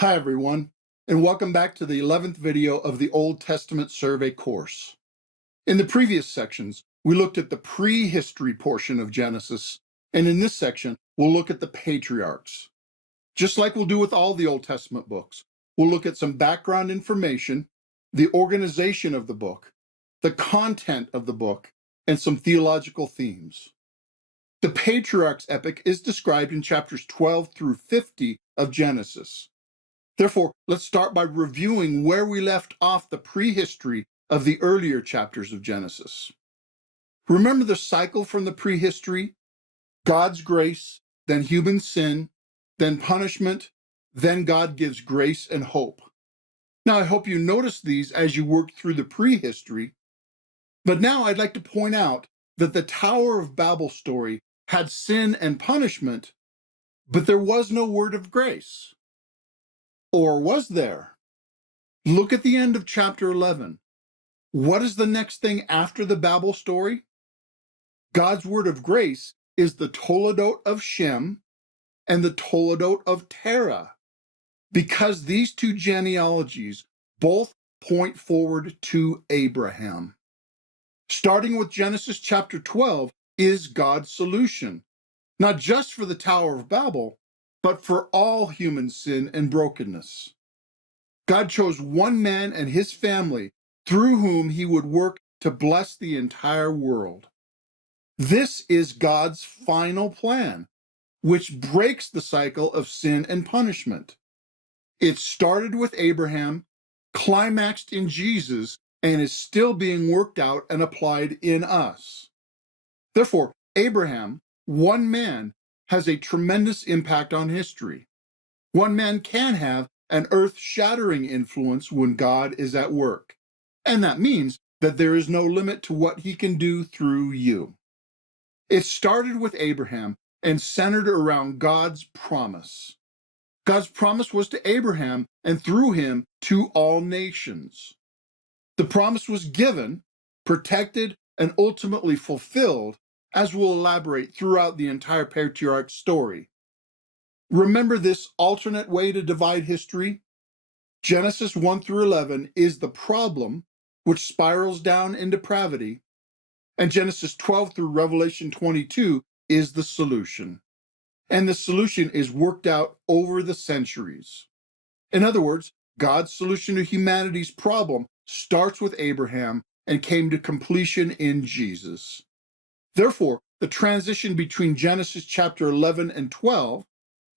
Hi everyone, and welcome back to the 11th video of the Old Testament Survey course. In the previous sections, we looked at the prehistory portion of Genesis, and in this section, we'll look at the Patriarchs. Just like we'll do with all the Old Testament books, we'll look at some background information, the organization of the book, the content of the book, and some theological themes. The Patriarchs epic is described in chapters 12 through 50 of Genesis. Therefore, let's start by reviewing where we left off the prehistory of the earlier chapters of Genesis. Remember the cycle from the prehistory? God's grace, then human sin, then punishment, then God gives grace and hope. Now, I hope you noticed these as you worked through the prehistory, but now I'd like to point out that the Tower of Babel story had sin and punishment, but there was no word of grace. Or was there? Look at the end of chapter 11. What is the next thing after the Babel story? God's word of grace is the Toledot of Shem and the Toledot of Terah, because these two genealogies both point forward to Abraham. Starting with Genesis chapter 12 is God's solution, not just for the Tower of Babel, but for all human sin and brokenness. God chose one man and his family through whom he would work to bless the entire world. This is God's final plan, which breaks the cycle of sin and punishment. It started with Abraham, climaxed in Jesus, and is still being worked out and applied in us. Therefore, Abraham, one man, has a tremendous impact on history. One man can have an earth-shattering influence when God is at work, and that means that there is no limit to what he can do through you. It started with Abraham and centered around God's promise. God's promise was to Abraham and through him to all nations. The promise was given, protected, and ultimately fulfilled, as we'll elaborate throughout the entire patriarch story. Remember this alternate way to divide history? Genesis 1 through 11 is the problem, which spirals down in depravity, and Genesis 12 through Revelation 22 is the solution. And the solution is worked out over the centuries. In other words, God's solution to humanity's problem starts with Abraham and came to completion in Jesus. Therefore, the transition between Genesis chapter 11 and 12,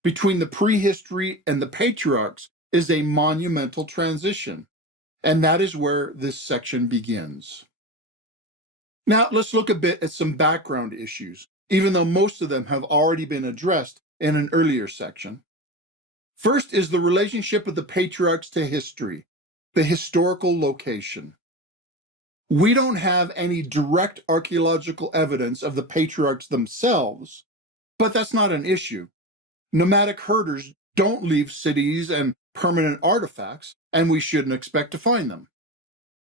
between the prehistory and the patriarchs, is a monumental transition. And that is where this section begins. Now, let's look a bit at some background issues, even though most of them have already been addressed in an earlier section. First is the relationship of the patriarchs to history, the historical location. We don't have any direct archaeological evidence of the patriarchs themselves, but that's not an issue. Nomadic herders don't leave cities and permanent artifacts, and we shouldn't expect to find them.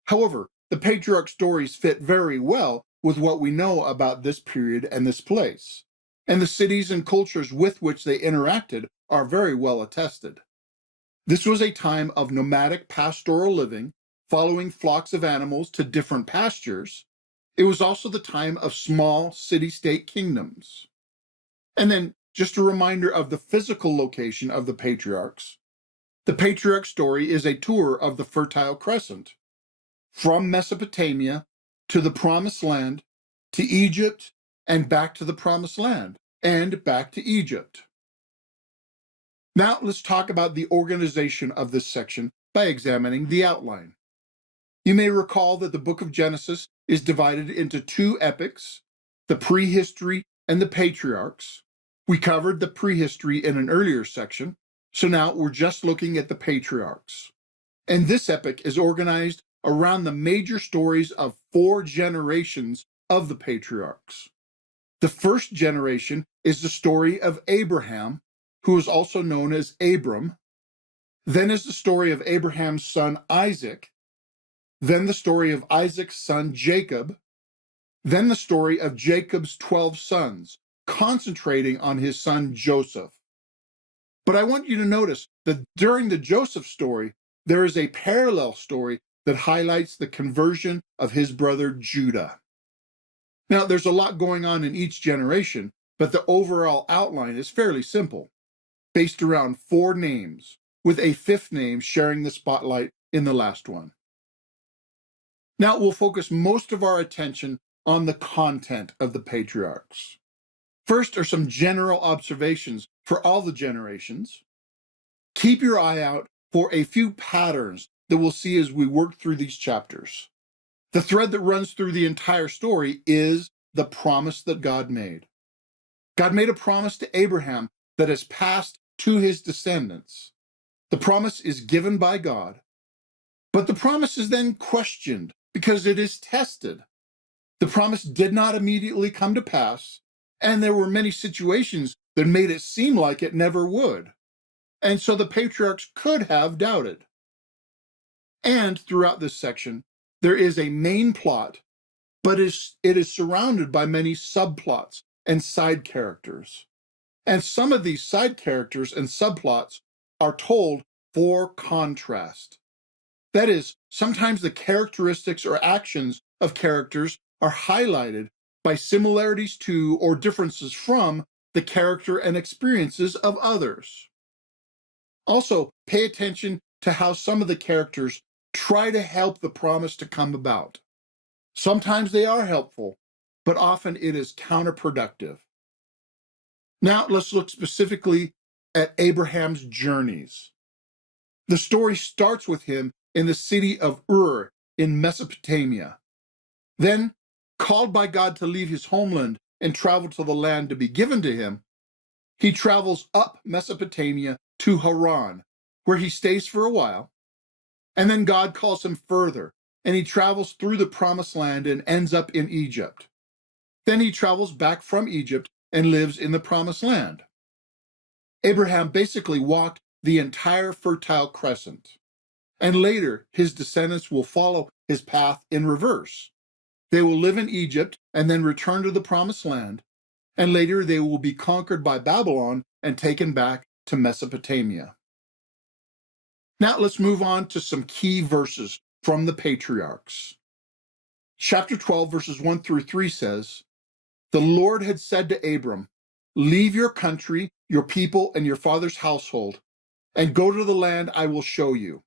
However, the patriarch stories fit very well with what we know about this period and this place, and the cities and cultures with which they interacted are very well attested. This was a time of nomadic pastoral living, following flocks of animals to different pastures. It was also the time of small city-state kingdoms. And then, just a reminder of the physical location of the patriarchs. The patriarch story is a tour of the Fertile Crescent, from Mesopotamia to the Promised Land, to Egypt, and back to the Promised Land, and back to Egypt. Now let's talk about the organization of this section by examining the outline. You may recall that the book of Genesis is divided into two epics, the prehistory and the patriarchs. We covered the prehistory in an earlier section, so now we're just looking at the patriarchs. And this epic is organized around the major stories of 4 generations of the patriarchs. The first generation is the story of Abraham, who is also known as Abram. Then is the story of Abraham's son Isaac. Then the story of Isaac's son Jacob. Then the story of Jacob's 12 sons, concentrating on his son Joseph. But I want you to notice that during the Joseph story, there is a parallel story that highlights the conversion of his brother Judah. Now, there's a lot going on in each generation, but the overall outline is fairly simple, based around 4 names, with a 5th name sharing the spotlight in the last one. Now, we'll focus most of our attention on the content of the patriarchs. First are some general observations for all the generations. Keep your eye out for a few patterns that we'll see as we work through these chapters. The thread that runs through the entire story is the promise that God made. God made a promise to Abraham that is passed to his descendants. The promise is given by God, but the promise is then questioned because it is tested. The promise did not immediately come to pass, and there were many situations that made it seem like it never would. And so the patriarchs could have doubted. And throughout this section, there is a main plot, but it is surrounded by many subplots and side characters. And some of these side characters and subplots are told for contrast. That is, sometimes the characteristics or actions of characters are highlighted by similarities to or differences from the character and experiences of others. Also, pay attention to how some of the characters try to help the promise to come about. Sometimes they are helpful, but often it is counterproductive. Now, let's look specifically at Abraham's journeys. The story starts with him in the city of Ur in Mesopotamia. Then, called by God to leave his homeland and travel to the land to be given to him, he travels up Mesopotamia to Haran, where he stays for a while, and then God calls him further, and he travels through the promised land and ends up in Egypt. Then he travels back from Egypt and lives in the promised land. Abraham basically walked the entire Fertile Crescent, and later his descendants will follow his path in reverse. They will live in Egypt and then return to the promised land, and later they will be conquered by Babylon and taken back to Mesopotamia. Now let's move on to some key verses from the patriarchs. Chapter 12, verses 1 through 3 says, "The Lord had said to Abram, 'Leave your country, your people, and your father's household, and go to the land I will show you.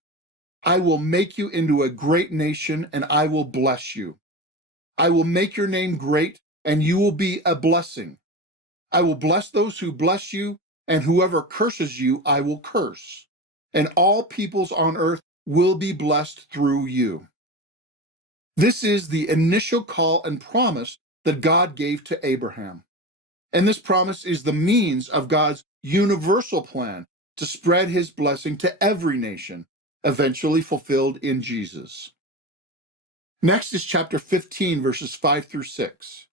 I will make you into a great nation, and I will bless you. I will make your name great, and you will be a blessing. I will bless those who bless you, and whoever curses you, I will curse. And all peoples on earth will be blessed through you.'" This is the initial call and promise that God gave to Abraham. And this promise is the means of God's universal plan to spread his blessing to every nation, eventually fulfilled in Jesus. Next is chapter 15, verses 5 through 6.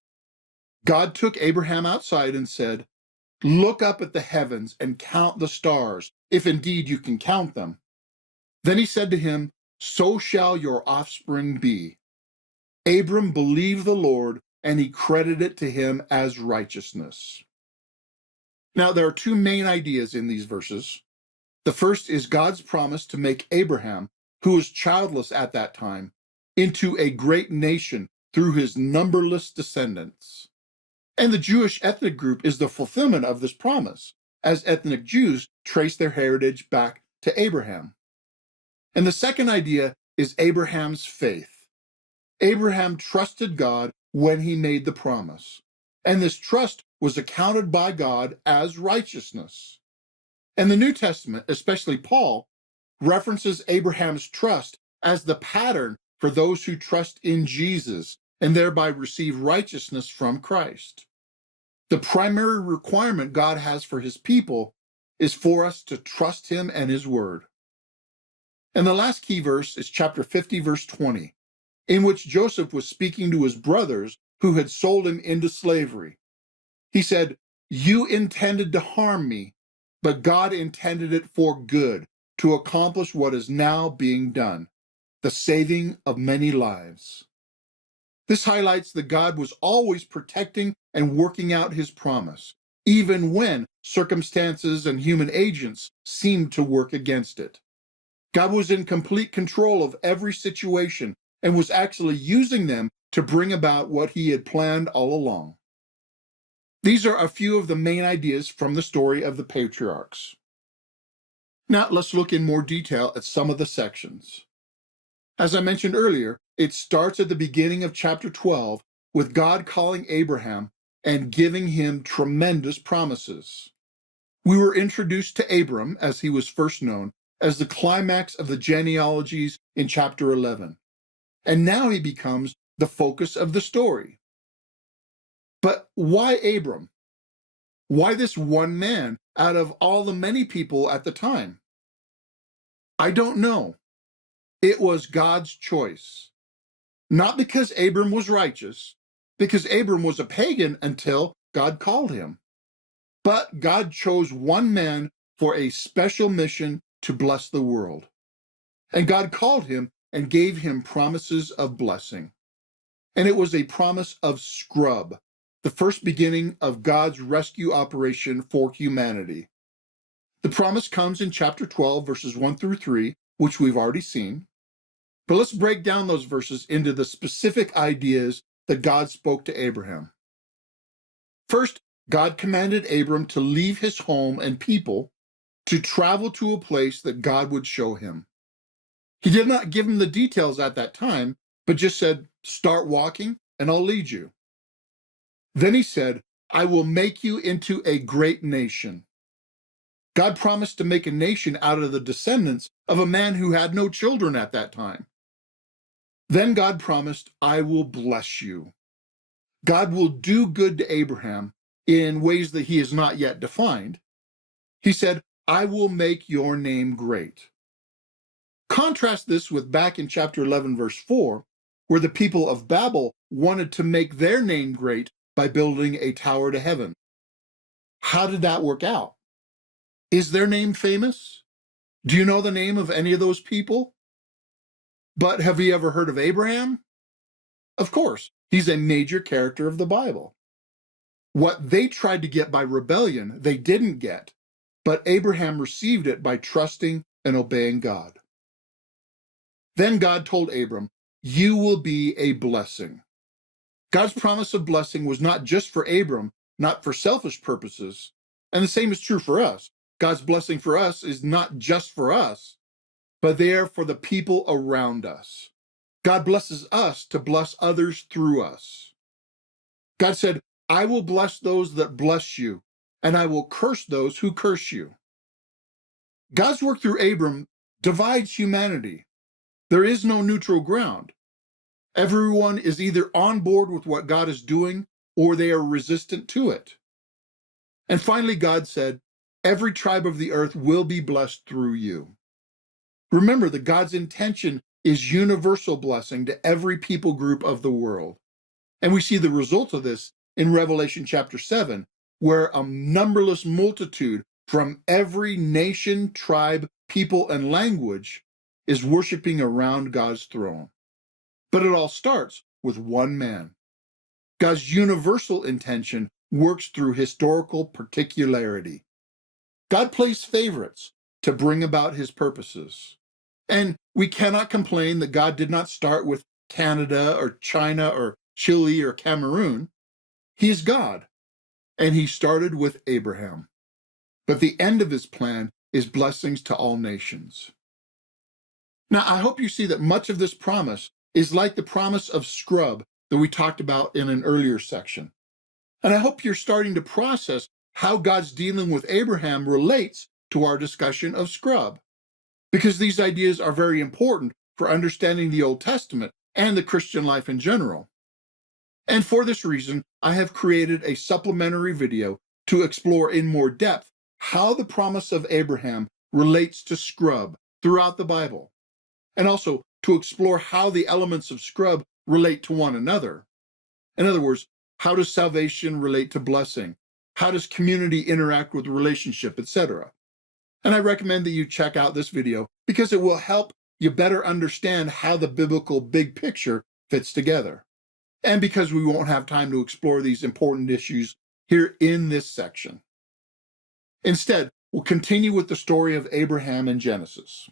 God took Abraham outside and said, "Look up at the heavens and count the stars, if indeed you can count them." Then he said to him, "So shall your offspring be." Abram believed the Lord, and he credited it to him as righteousness. Now, there are 2 main ideas in these verses. The first is God's promise to make Abraham, who was childless at that time, into a great nation through his numberless descendants. And the Jewish ethnic group is the fulfillment of this promise, as ethnic Jews trace their heritage back to Abraham. And the second idea is Abraham's faith. Abraham trusted God when he made the promise, and this trust was accounted by God as righteousness. And the New Testament, especially Paul, references Abraham's trust as the pattern for those who trust in Jesus and thereby receive righteousness from Christ. The primary requirement God has for his people is for us to trust him and his word. And the last key verse is chapter 50, verse 20, in which Joseph was speaking to his brothers who had sold him into slavery. He said, "You intended to harm me, but God intended it for good, to accomplish what is now being done, the saving of many lives." This highlights that God was always protecting and working out his promise, even when circumstances, and human agents seemed to work against it. God was in complete control of every situation and was actually using them to bring about what he had planned all along. These are a few of the main ideas from the story of the patriarchs. Now let's look in more detail at some of the sections. As I mentioned earlier, it starts at the beginning of chapter 12 with God calling Abraham and giving him tremendous promises. We were introduced to Abram, as he was first known, as the climax of the genealogies in chapter 11. And now he becomes the focus of the story. But why Abram? Why this one man out of all the many people at the time? I don't know. It was God's choice. Not because Abram was righteous, because Abram was a pagan until God called him. But God chose one man for a special mission to bless the world. And God called him and gave him promises of blessing. And it was a promise of scrub, the first beginning of God's rescue operation for humanity. The promise comes in chapter 12, verses 1 through 3, which we've already seen. But let's break down those verses into the specific ideas that God spoke to Abraham. First, God commanded Abram to leave his home and people to travel to a place that God would show him. He did not give him the details at that time, but just said, "Start walking and I'll lead you." Then he said, "I will make you into a great nation." God promised to make a nation out of the descendants of a man who had no children at that time. Then God promised, "I will bless you." God will do good to Abraham in ways that he has not yet defined. He said, "I will make your name great." Contrast this with back in chapter 11, verse 4, where the people of Babel wanted to make their name great by building a tower to heaven. How did that work out? Is their name famous? Do you know the name of any of those people? But have you ever heard of Abraham? Of course, he's a major character of the Bible. What they tried to get by rebellion, they didn't get, but Abraham received it by trusting and obeying God. Then God told Abram, "You will be a blessing." God's promise of blessing was not just for Abram, not for selfish purposes. And the same is true for us. God's blessing for us is not just for us, but they are for the people around us. God blesses us to bless others through us. God said, "I will bless those that bless you, and I will curse those who curse you." God's work through Abram divides humanity. There is no neutral ground. Everyone is either on board with what God is doing or they are resistant to it. And finally, God said, "Every tribe of the earth will be blessed through you." Remember that God's intention is universal blessing to every people group of the world. And we see the result of this in Revelation chapter 7, where a numberless multitude from every nation, tribe, people, and language is worshiping around God's throne. But it all starts with one man. God's universal intention works through historical particularity. God plays favorites to bring about his purposes. And we cannot complain that God did not start with Canada or China or Chile or Cameroon. He is God, and he started with Abraham. But the end of his plan is blessings to all nations. Now, I hope you see that much of this promise is like the promise of scrub that we talked about in an earlier section. And I hope you're starting to process how God's dealing with Abraham relates to our discussion of scrub, because these ideas are very important for understanding the Old Testament and the Christian life in general. And for this reason, I have created a supplementary video to explore in more depth how the promise of Abraham relates to scrub throughout the Bible, and also to explore how the elements of scrub relate to one another. In other words, how does salvation relate to blessing? How does community interact with relationship, etc.? And I recommend that you check out this video because it will help you better understand how the biblical big picture fits together. And because we won't have time to explore these important issues here in this section. Instead, we'll continue with the story of Abraham in Genesis.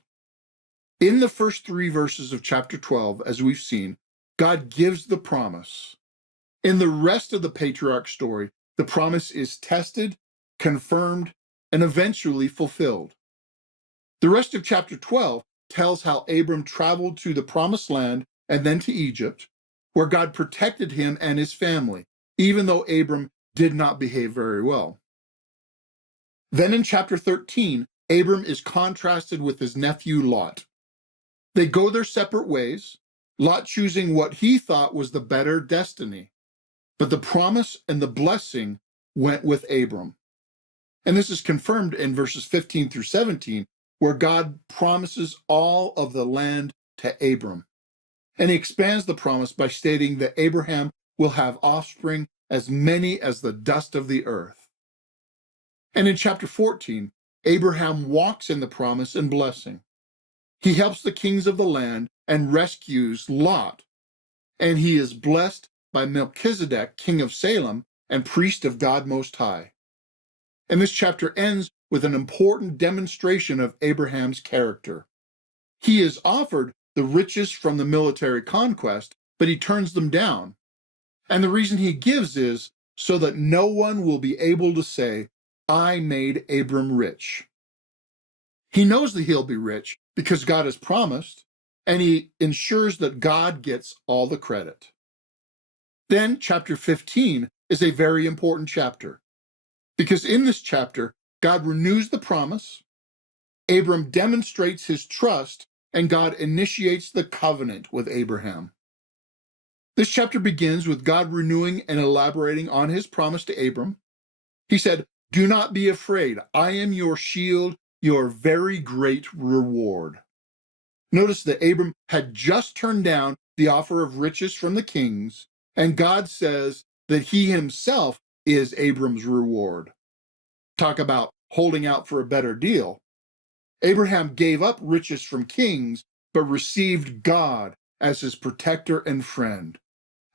In the first 3 verses of chapter 12, as we've seen, God gives the promise. In the rest of the patriarch story, the promise is tested, confirmed, and eventually fulfilled. The rest of chapter 12 tells how Abram traveled to the promised land and then to Egypt, where God protected him and his family, even though Abram did not behave very well. Then in chapter 13, Abram is contrasted with his nephew Lot. They go their separate ways, Lot choosing what he thought was the better destiny. But the promise and the blessing went with Abram. And this is confirmed in verses 15 through 17, where God promises all of the land to Abram. And he expands the promise by stating that Abraham will have offspring as many as the dust of the earth. And in chapter 14, Abraham walks in the promise and blessing. He helps the kings of the land and rescues Lot. And he is blessed by Melchizedek, king of Salem and priest of God Most High. And this chapter ends with an important demonstration of Abraham's character. He is offered the riches from the military conquest, but he turns them down. And the reason he gives is so that no one will be able to say, I made Abram rich. He knows that he'll be rich because God has promised, and he ensures that God gets all the credit. Then chapter 15 is a very important chapter, because in this chapter, God renews the promise, Abram demonstrates his trust, and God initiates the covenant with Abraham. This chapter begins with God renewing and elaborating on his promise to Abram. He said, do not be afraid. I am your shield, your very great reward. Notice that Abram had just turned down the offer of riches from the kings, and God says that he himself is Abram's reward. Talk about holding out for a better deal. Abraham gave up riches from kings, but received God as his protector and friend.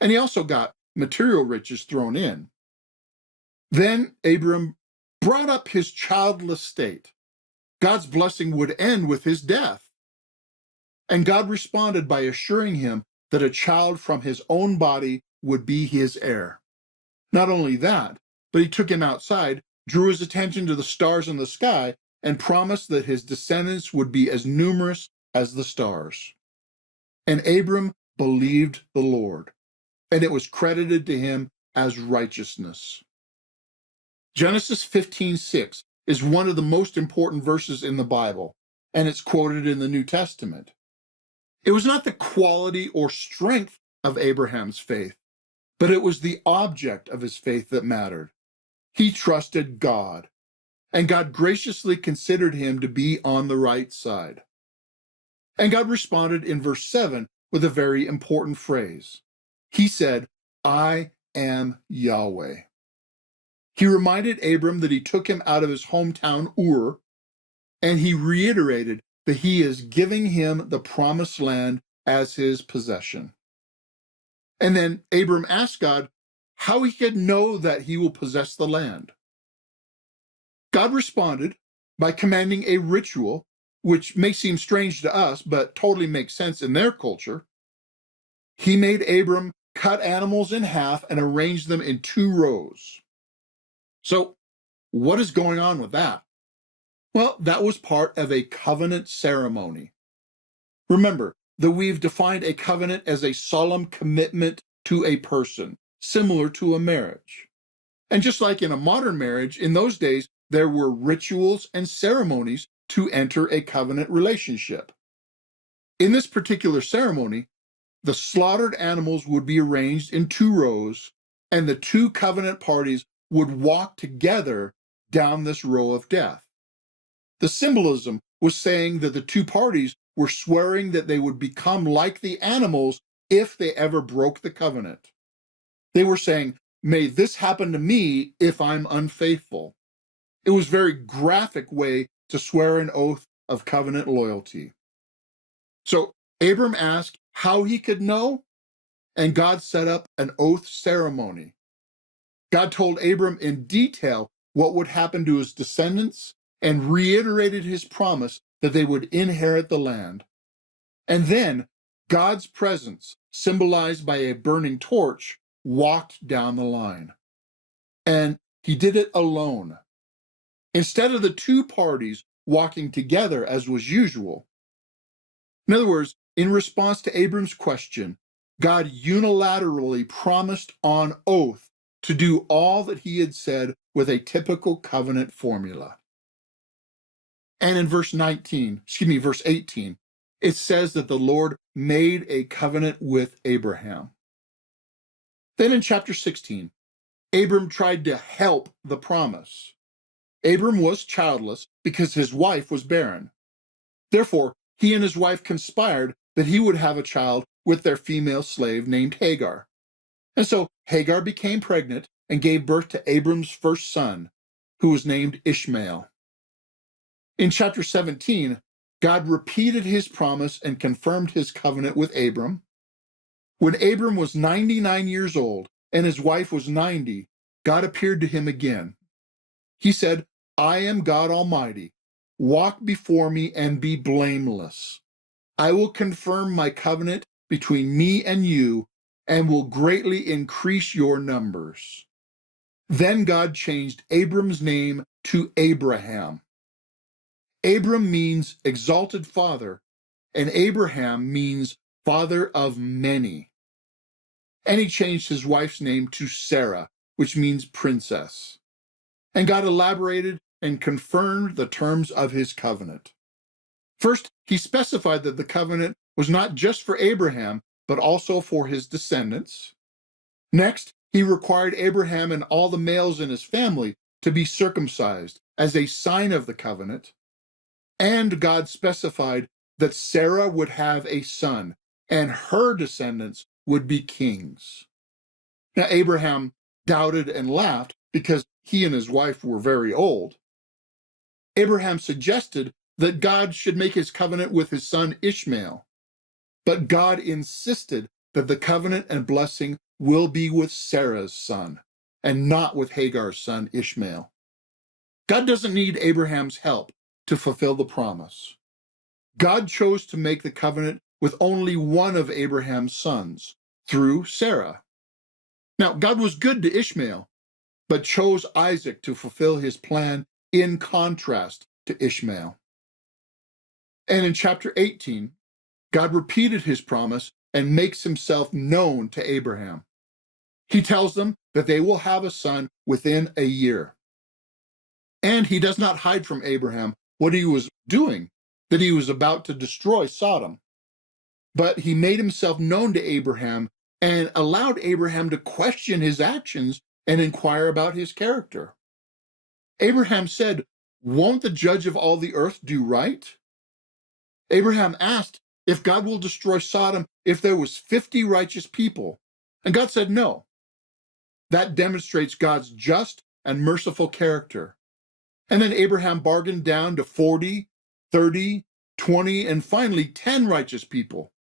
And he also got material riches thrown in. Then Abram brought up his childless state. God's blessing would end with his death. And God responded by assuring him that a child from his own body would be his heir. Not only that, but he took him outside, drew his attention to the stars in the sky, and promised that his descendants would be as numerous as the stars. And Abram believed the Lord, and it was credited to him as righteousness. Genesis 15:6 is one of the most important verses in the Bible, and it's quoted in the New Testament. It was not the quality or strength of Abraham's faith, but it was the object of his faith that mattered. He trusted God, and God graciously considered him to be on the right side. And God responded in verse 7 with a very important phrase. He said, I am Yahweh. He reminded Abram that he took him out of his hometown Ur, and he reiterated that he is giving him the promised land as his possession. And then Abram asked God how he could know that he will possess the land. God responded by commanding a ritual, which may seem strange to us, but totally makes sense in their culture. He made Abram cut animals in half and arrange them in 2 rows. So, what is going on with that? Well, that was part of a covenant ceremony. Remember that we've defined a covenant as a solemn commitment to a person, similar to a marriage. And just like in a modern marriage, in those days, there were rituals and ceremonies to enter a covenant relationship. In this particular ceremony, the slaughtered animals would be arranged in 2 rows, and the 2 covenant parties would walk together down this row of death. The symbolism was saying that the 2 parties were swearing that they would become like the animals if they ever broke the covenant. They were saying, may this happen to me if I'm unfaithful. It was a very graphic way to swear an oath of covenant loyalty. So Abram asked how he could know, and God set up an oath ceremony. God told Abram in detail what would happen to his descendants and reiterated his promise that they would inherit the land. And then God's presence, symbolized by a burning torch, walked down the line. And he did it alone. Instead of the two parties walking together as was usual. In other words, in response to Abram's question, God unilaterally promised on oath to do all that he had said with a typical covenant formula. And in verse 18, it says that the Lord made a covenant with Abraham. Then in chapter 16, Abram tried to help the promise. Abram was childless because his wife was barren. Therefore, he and his wife conspired that he would have a child with their female slave named Hagar. And so Hagar became pregnant and gave birth to Abram's first son, who was named Ishmael. In chapter 17, God repeated his promise and confirmed his covenant with Abram. When Abram was 99 years old and his wife was 90, God appeared to him again. He said, "I am God Almighty. Walk before me and be blameless. I will confirm my covenant between me and you and will greatly increase your numbers." Then God changed Abram's name to Abraham. Abram means exalted father, and Abraham means father of many. And he changed his wife's name to Sarah, which means princess. And God elaborated and confirmed the terms of his covenant. First, he specified that the covenant was not just for Abraham, but also for his descendants. Next, he required Abraham and all the males in his family to be circumcised as a sign of the covenant. And God specified that Sarah would have a son, and her descendants would be kings. Now, Abraham doubted and laughed because he and his wife were very old. Abraham suggested that God should make his covenant with his son Ishmael. But God insisted that the covenant and blessing will be with Sarah's son, and not with Hagar's son Ishmael. God doesn't need Abraham's help to fulfill the promise. God chose to make the covenant with only one of Abraham's sons, through Sarah. Now, God was good to Ishmael, but chose Isaac to fulfill his plan in contrast to Ishmael. And in chapter 18, God repeated his promise and makes himself known to Abraham. He tells them that they will have a son within a year. And he does not hide from Abraham what he was doing, that he was about to destroy Sodom. But he made himself known to Abraham and allowed Abraham to question his actions and inquire about his character. Abraham said, "Won't the judge of all the earth do right?" Abraham asked if God will destroy Sodom if there was 50 righteous people. And God said no. That demonstrates God's just and merciful character. And then Abraham bargained down to 40, 30, 20, and finally 10 righteous people.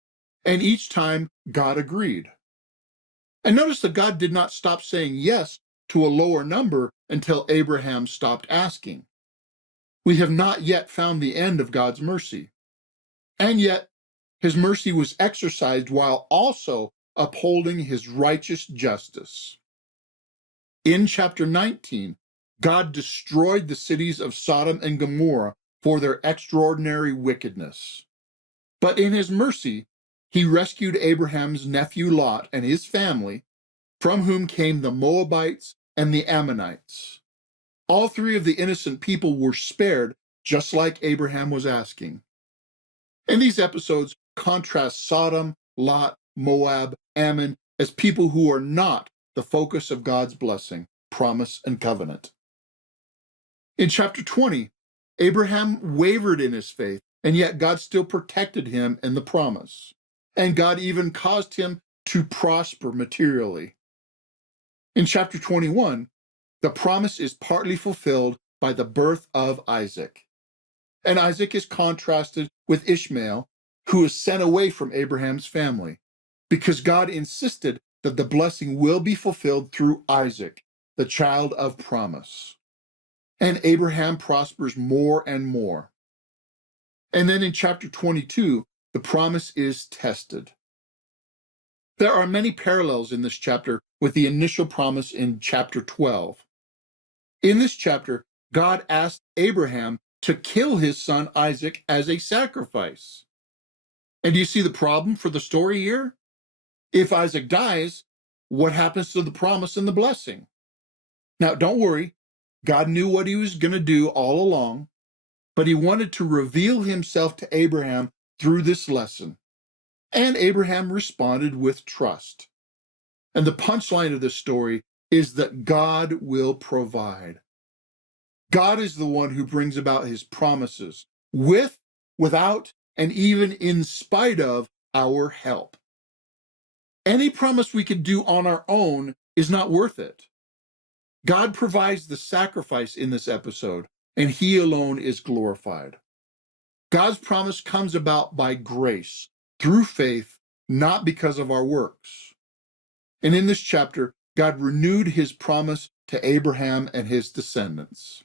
And each time God agreed. And notice that God did not stop saying yes to a lower number until Abraham stopped asking. We have not yet found the end of God's mercy. And yet, his mercy was exercised while also upholding his righteous justice. In chapter 19, God destroyed the cities of Sodom and Gomorrah for their extraordinary wickedness. But in his mercy, he rescued Abraham's nephew Lot and his family, from whom came the Moabites and the Ammonites. All three of the innocent people were spared, just like Abraham was asking. And these episodes contrast Sodom, Lot, Moab, Ammon as people who are not the focus of God's blessing, promise, and covenant. In chapter 20, Abraham wavered in his faith, and yet God still protected him in the promise. And God even caused him to prosper materially. In chapter 21, the promise is partly fulfilled by the birth of Isaac. And Isaac is contrasted with Ishmael, who is sent away from Abraham's family, because God insisted that the blessing will be fulfilled through Isaac, the child of promise. And Abraham prospers more and more. And then in chapter 22, the promise is tested. There are many parallels in this chapter with the initial promise in chapter 12. In this chapter, God asked Abraham to kill his son Isaac as a sacrifice. And do you see the problem for the story here? If Isaac dies, what happens to the promise and the blessing? Now, don't worry. God knew what he was going to do all along, but he wanted to reveal himself to Abraham through this lesson. And Abraham responded with trust. And the punchline of this story is that God will provide. God is the one who brings about his promises with, without, and even in spite of our help. Any promise we could do on our own is not worth it. God provides the sacrifice in this episode, and he alone is glorified. God's promise comes about by grace, through faith, not because of our works. And in this chapter, God renewed his promise to Abraham and his descendants.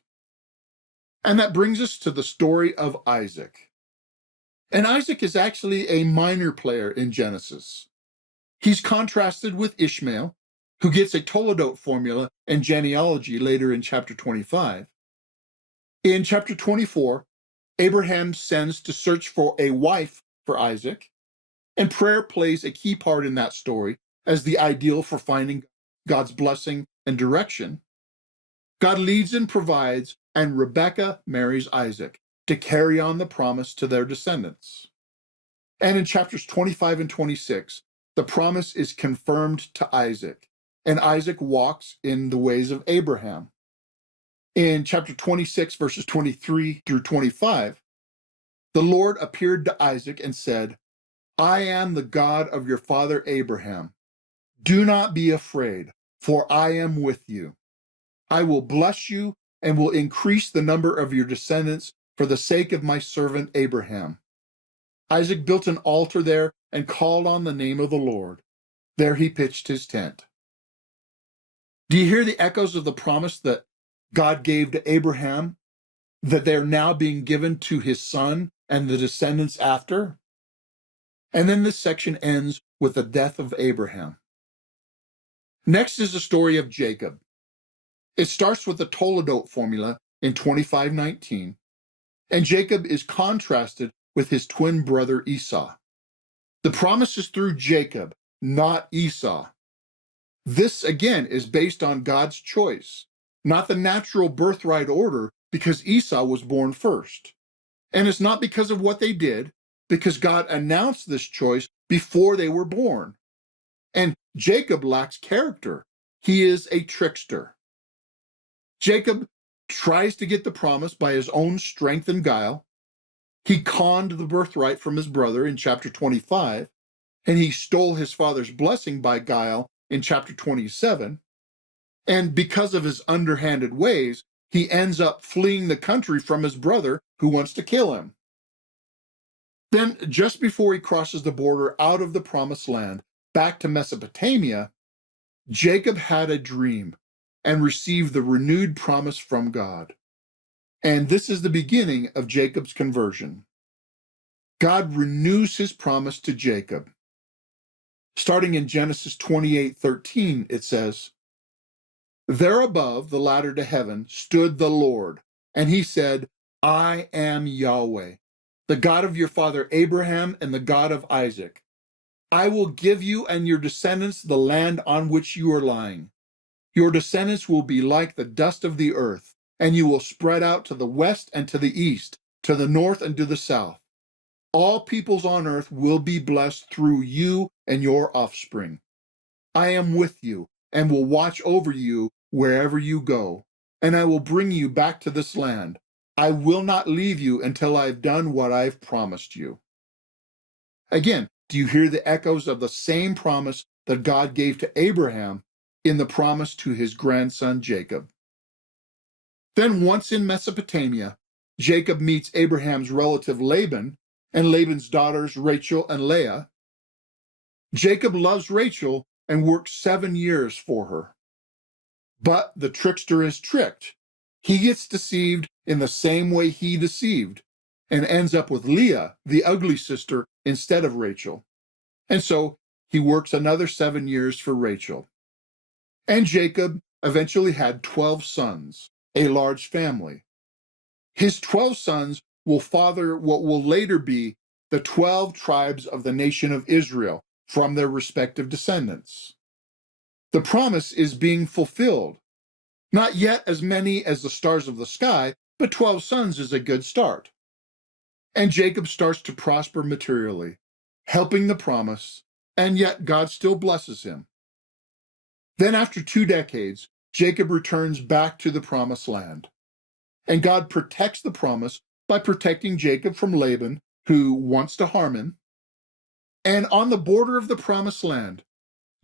And that brings us to the story of Isaac. And Isaac is actually a minor player in Genesis. He's contrasted with Ishmael, who gets a Toledot formula and genealogy later in chapter 25. In chapter 24, Abraham sends to search for a wife for Isaac, and prayer plays a key part in that story as the ideal for finding God's blessing and direction. God leads and provides, and Rebekah marries Isaac to carry on the promise to their descendants. And in chapters 25 and 26, the promise is confirmed to Isaac, and Isaac walks in the ways of Abraham. In chapter 26, verses 23 through 25, the Lord appeared to Isaac and said, I am the God of your father Abraham. Do not be afraid, for I am with you. I will bless you and will increase the number of your descendants for the sake of my servant Abraham. Isaac built an altar there and called on the name of the Lord. There he pitched his tent. Do you hear the echoes of the promise that God gave to Abraham, that they're now being given to his son and the descendants after? And then this section ends with the death of Abraham. Next is the story of Jacob. It starts with the Toledot formula in 25:19, and Jacob is contrasted with his twin brother Esau. The promise is through Jacob, not Esau. This, again, is based on God's choice, not the natural birthright order, because Esau was born first. And it's not because of what they did, because God announced this choice before they were born. And Jacob lacks character. He is a trickster. Jacob tries to get the promise by his own strength and guile. He conned the birthright from his brother in chapter 25, and he stole his father's blessing by guile in chapter 27. And because of his underhanded ways, he ends up fleeing the country from his brother who wants to kill him. Then, just before he crosses the border out of the promised land back to Mesopotamia, Jacob had a dream and received the renewed promise from God. And this is the beginning of Jacob's conversion. God renews his promise to Jacob. Starting in Genesis 28:13, it says, There above the ladder to heaven stood the Lord, and he said, I am Yahweh, the God of your father Abraham and the God of Isaac. I will give you and your descendants the land on which you are lying. Your descendants will be like the dust of the earth, and you will spread out to the west and to the east, to the north and to the south. All peoples on earth will be blessed through you and your offspring. I am with you and will watch over you wherever you go, and I will bring you back to this land. I will not leave you until I've done what I've promised you. Again, do you hear the echoes of the same promise that God gave to Abraham in the promise to his grandson Jacob? Then once in Mesopotamia, Jacob meets Abraham's relative Laban and Laban's daughters Rachel and Leah. Jacob loves Rachel and works 7 years for her. But the trickster is tricked, He gets deceived in the same way he deceived and ends up with Leah, the ugly sister, instead of Rachel. And so he works another 7 years for Rachel. And Jacob eventually had 12 sons, a large family. His 12 sons will father what will later be the 12 tribes of the nation of Israel from their respective descendants. The promise is being fulfilled. Not yet as many as the stars of the sky, but 12 sons is a good start. And Jacob starts to prosper materially, helping the promise, and yet God still blesses him. Then after 2 decades, Jacob returns back to the promised land. And God protects the promise by protecting Jacob from Laban, who wants to harm him. And on the border of the promised land,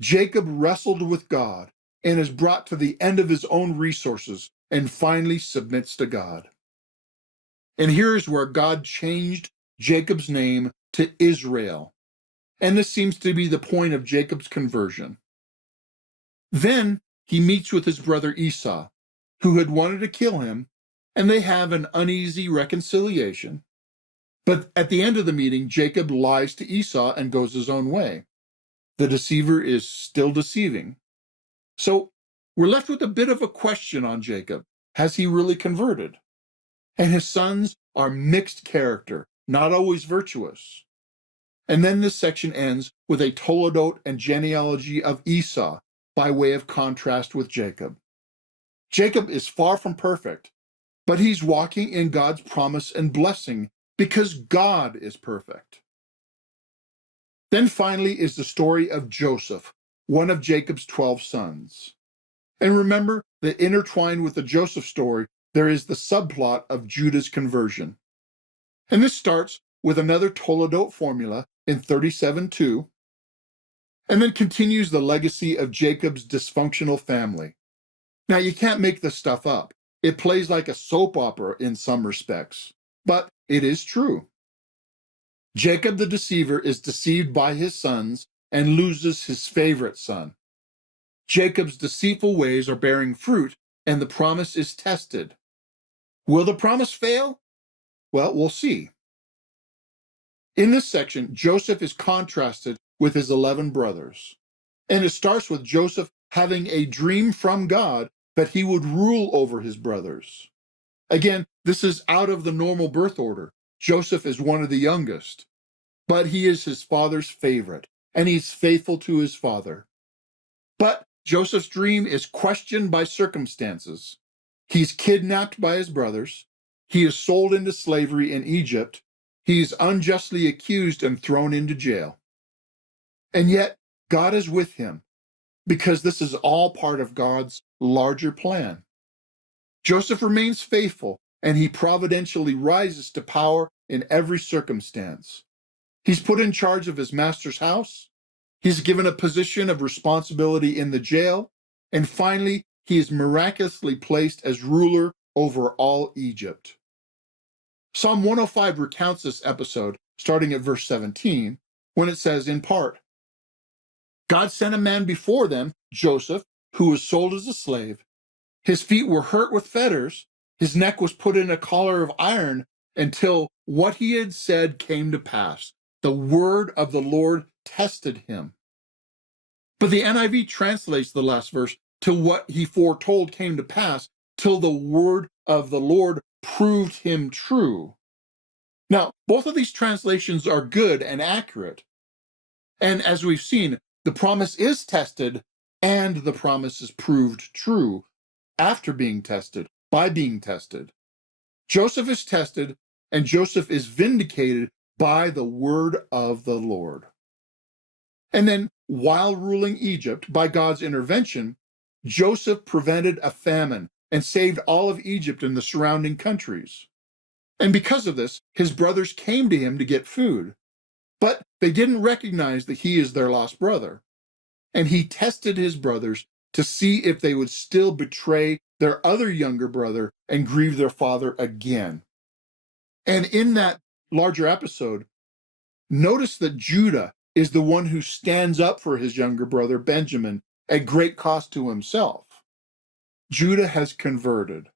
Jacob wrestled with God and is brought to the end of his own resources and finally submits to God. And here's where God changed Jacob's name to Israel. And this seems to be the point of Jacob's conversion. Then he meets with his brother Esau, who had wanted to kill him, and they have an uneasy reconciliation. But at the end of the meeting, Jacob lies to Esau and goes his own way. The deceiver is still deceiving. So we're left with a bit of a question on Jacob. Has he really converted? And his sons are mixed character, not always virtuous. And then this section ends with a toledot and genealogy of Esau by way of contrast with Jacob. Jacob is far from perfect, but he's walking in God's promise and blessing because God is perfect. Then finally is the story of Joseph, one of Jacob's 12 sons. And remember that intertwined with the Joseph story, there is the subplot of Judah's conversion. And this starts with another toledot formula in 37:2, and then continues the legacy of Jacob's dysfunctional family. Now, you can't make this stuff up. It plays like a soap opera in some respects, but it is true. Jacob the deceiver is deceived by his sons and loses his favorite son. Jacob's deceitful ways are bearing fruit, and the promise is tested. Will the promise fail? Well, we'll see. In this section, Joseph is contrasted with his 11 brothers. And it starts with Joseph having a dream from God that he would rule over his brothers. Again, this is out of the normal birth order. Joseph is one of the youngest, but he is his father's favorite, and he's faithful to his father. But Joseph's dream is questioned by circumstances. He's kidnapped by his brothers. He is sold into slavery in Egypt. He's unjustly accused and thrown into jail. And yet, God is with him because this is all part of God's larger plan. Joseph remains faithful, and he providentially rises to power in every circumstance. He's put in charge of his master's house. He's given a position of responsibility in the jail. And finally, he is miraculously placed as ruler over all Egypt. Psalm 105 recounts this episode, starting at verse 17, when it says in part, God sent a man before them, Joseph, who was sold as a slave. His feet were hurt with fetters. His neck was put in a collar of iron until what he had said came to pass. The word of the Lord tested him. But the NIV translates the last verse to what he foretold came to pass, till the word of the Lord proved him true. Now, both of these translations are good and accurate. And as we've seen, the promise is tested and the promise is proved true after being tested, by being tested. Joseph is tested, and Joseph is vindicated by the word of the Lord. And then, while ruling Egypt by God's intervention, Joseph prevented a famine and saved all of Egypt and the surrounding countries. And because of this, his brothers came to him to get food. But they didn't recognize that he is their lost brother. And he tested his brothers to see if they would still betray their other younger brother and grieve their father again. And in that larger episode, notice that Judah is the one who stands up for his younger brother Benjamin at great cost to himself. Judah has converted.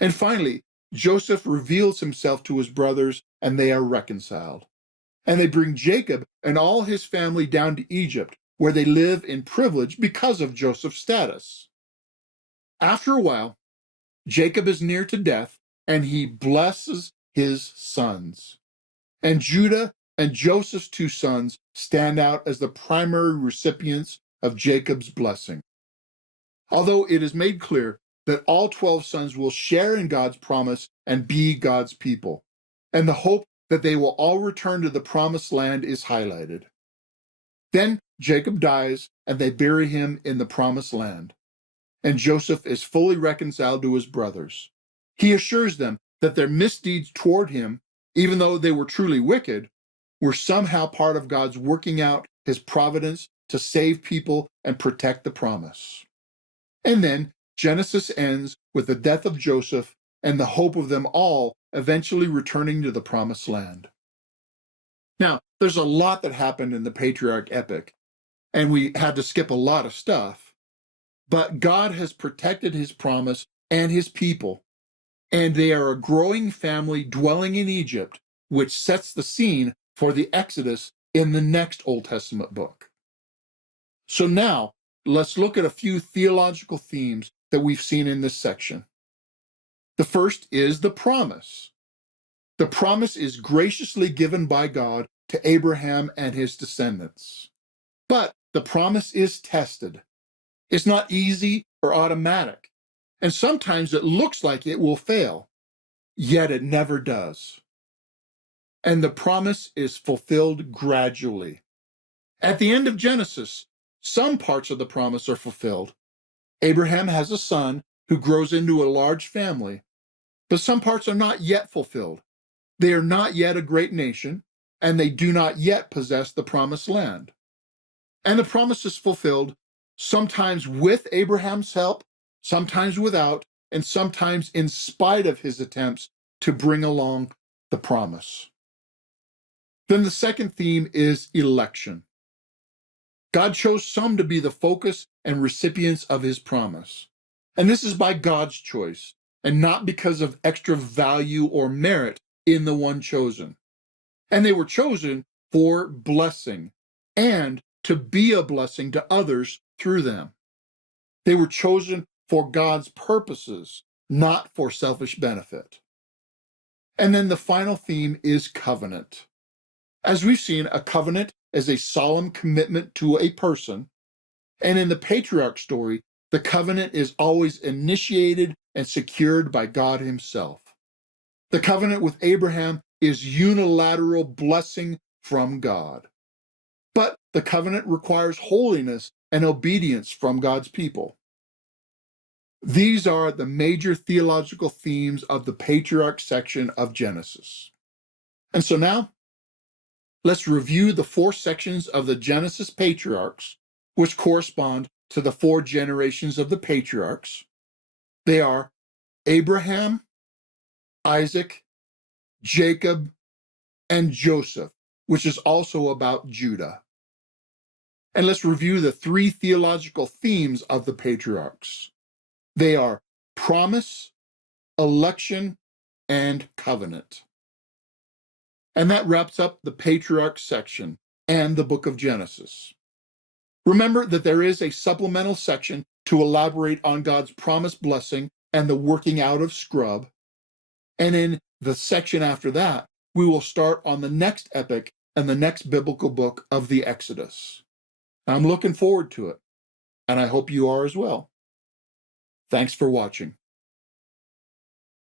And finally, Joseph reveals himself to his brothers, and they are reconciled. And they bring Jacob and all his family down to Egypt, where they live in privilege because of Joseph's status. After a while, Jacob is near to death, and he blesses his sons. And Judah and Joseph's two sons stand out as the primary recipients of Jacob's blessing. Although it is made clear that all 12 sons will share in God's promise and be God's people, and the hope that they will all return to the promised land is highlighted. Then Jacob dies, and they bury him in the promised land. And Joseph is fully reconciled to his brothers. He assures them that their misdeeds toward him, even though they were truly wicked, were somehow part of God's working out his providence to save people and protect the promise. And then Genesis ends with the death of Joseph and the hope of them all eventually returning to the promised land. Now, there's a lot that happened in the Patriarch epic, and we had to skip a lot of stuff, but God has protected his promise and his people, and they are a growing family dwelling in Egypt, which sets the scene for the Exodus in the next Old Testament book. So now, let's look at a few theological themes that we've seen in this section. The first is the promise. The promise is graciously given by God to Abraham and his descendants. But the promise is tested. It's not easy or automatic, and sometimes it looks like it will fail, yet it never does. And the promise is fulfilled gradually. At the end of Genesis, some parts of the promise are fulfilled. Abraham has a son who grows into a large family, but some parts are not yet fulfilled. They are not yet a great nation, and they do not yet possess the promised land. And the promise is fulfilled sometimes with Abraham's help, sometimes without, and sometimes in spite of his attempts to bring along the promise. Then the second theme is election. God chose some to be the focus and recipients of his promise. And this is by God's choice, and not because of extra value or merit in the one chosen. And they were chosen for blessing and to be a blessing to others through them. They were chosen for God's purposes, not for selfish benefit. And then the final theme is covenant. As we've seen, a covenant is a solemn commitment to a person, and in the patriarch story, the covenant is always initiated and secured by God himself. The covenant with Abraham is unilateral blessing from God. But the covenant requires holiness and obedience from God's people. These are the major theological themes of the patriarch section of Genesis. And so now, let's review the 4 sections of the Genesis patriarchs, which correspond to the 4 generations of the patriarchs. They are Abraham, Isaac, Jacob, and Joseph, which is also about Judah. And let's review the 3 theological themes of the patriarchs. They are promise, election, and covenant. And that wraps up the patriarch section and the book of Genesis. Remember that there is a supplemental section to elaborate on God's promised blessing and the working out of scrub. And in the section after that, we will start on the next epic and the next biblical book of the Exodus. I'm looking forward to it, and I hope you are as well. Thanks for watching.